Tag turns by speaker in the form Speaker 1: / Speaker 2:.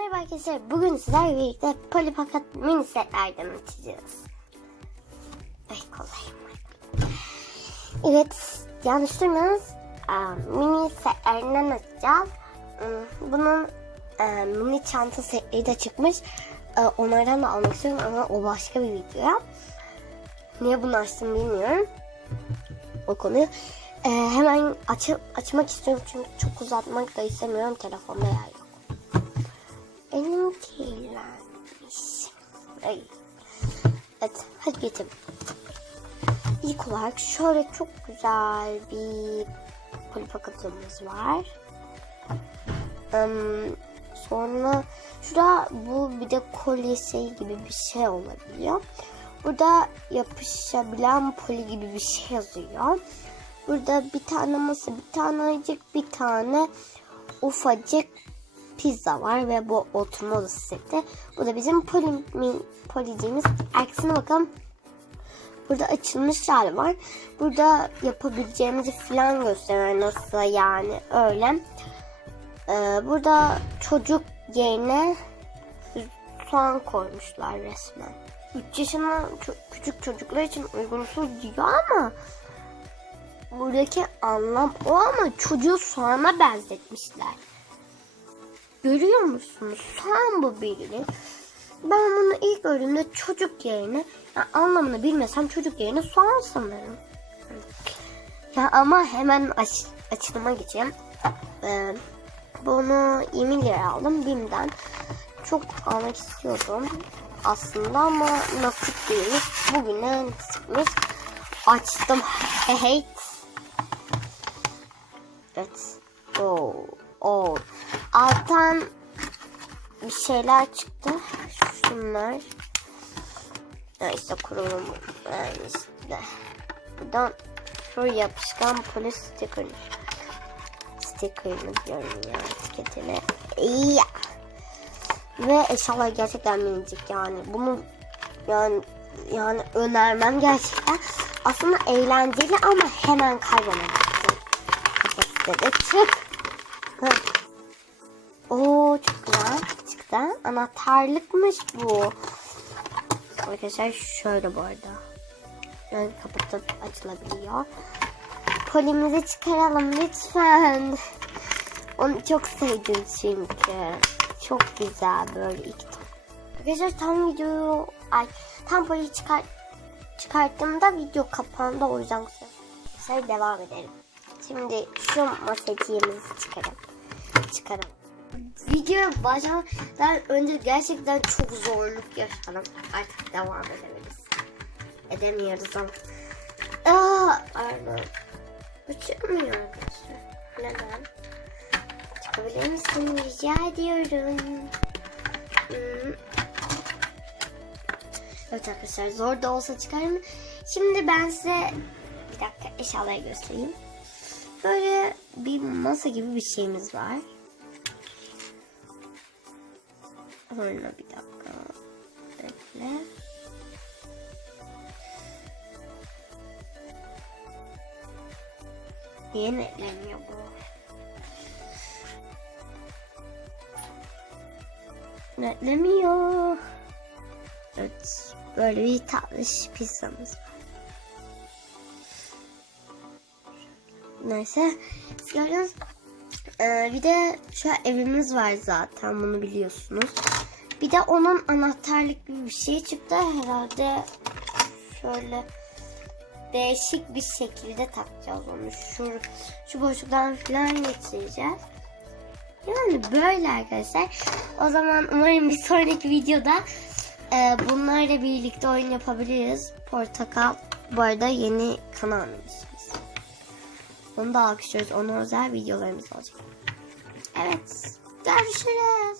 Speaker 1: Merhaba arkadaşlar. Bugün sizlerle birlikte Polly Pocket mini setlerden açacağız. Ay kolayım. Evet. Yanlış duymadınız. Aa, Mini setlerinden açacağız. Hmm, Bunun e, mini çanta setleri de çıkmış. E, Onlardan da almak istiyorum ama o başka bir video. Niye bunu açtım bilmiyorum. O konuyu. E, hemen aç açmak istiyorum çünkü çok uzatmak da istemiyorum. Telefonda yer Elim kirlenmiş. Ay. Evet, hadi geçelim. İlk olarak şöyle çok güzel bir polipakatımız var. Um, sonra şurada bu bir de kolye şey gibi bir şey olabiliyor. Burada yapışabilen poli gibi bir şey yazıyor. Burada bir tane masa, bir tane ayıcık, bir tane ufacık pizza var ve bu oturma odası seti. Bu da bizim poli, policiğimiz. Aksine bakalım. Burada açılmış hali var. Burada yapabileceğimizi falan gösteriyor nasıl yani öyle. Ee, burada çocuk yerine soğan koymuşlar resmen. 3 yaşında ço- küçük çocuklar için uygunsuz diyor ama buradaki anlam o ama çocuğu soğana benzetmişler. Görüyor musunuz? Soğan bu bilgi. Ben bunu ilk gördüğümde çocuk yerine ya anlamını bilmesem çocuk yerine soğan sanırım. Ya ama hemen aç, açılıma geçeyim. Ee, bunu 20 lira aldım BİM'den. Çok almak istiyordum aslında ama nasip değilmiş. Bugüne nasipmiş. Açtım. Hey. Evet. Oo. Oo. Alttan bir şeyler çıktı. Şunlar. İşte kurulum. Yani işte. Buradan şu yapışkan polis sticker. Sticker mı diyorum ya etiketine. Ya. Ve eşyalar gerçekten minicik yani. Bunu yani yani önermem gerçekten. Aslında eğlenceli ama hemen kaybolmak için. Çık. Hı. Çıktı. Anahtarlıkmış bu. Arkadaşlar şöyle bu arada. Yani kapatıp açılabiliyor. Polimizi çıkaralım lütfen. Onu çok sevdim çünkü. Çok güzel böyle iki. Arkadaşlar tam videoyu ay tam poli çıkar çıkarttığımda video kapandı o yüzden kısa devam edelim. Şimdi şu masacığımızı çıkaralım. Çıkaralım. Video başlamadan önce gerçekten çok zorluk yaşadım. Artık devam edemeyiz. Edemiyoruz ama. Aa, pardon. Uçurmuyor arkadaşlar. Neden? Çıkabilir misin? Rica ediyorum. Hmm. Evet arkadaşlar zor da olsa çıkarım. Şimdi ben size bir dakika eşyaları göstereyim. Böyle bir masa gibi bir şeyimiz var. Sonra bir dakika. Bekle. Niye netleniyor bu? Netlemiyor. Evet. Böyle bir tatlış pizzamız var. Neyse. Gördünüz. Ee, bir de şu evimiz var zaten bunu biliyorsunuz. Bir de onun anahtarlık gibi bir şey çıktı. Herhalde şöyle değişik bir şekilde takacağız onu. Şu, şu boşluktan falan geçireceğiz. Yani böyle arkadaşlar. O zaman umarım bir sonraki videoda e, bunlarla birlikte oyun yapabiliriz. Portakal bu arada yeni kanalımız. Onu da alkışlıyoruz. Ona özel videolarımız olacak. Evet. Görüşürüz.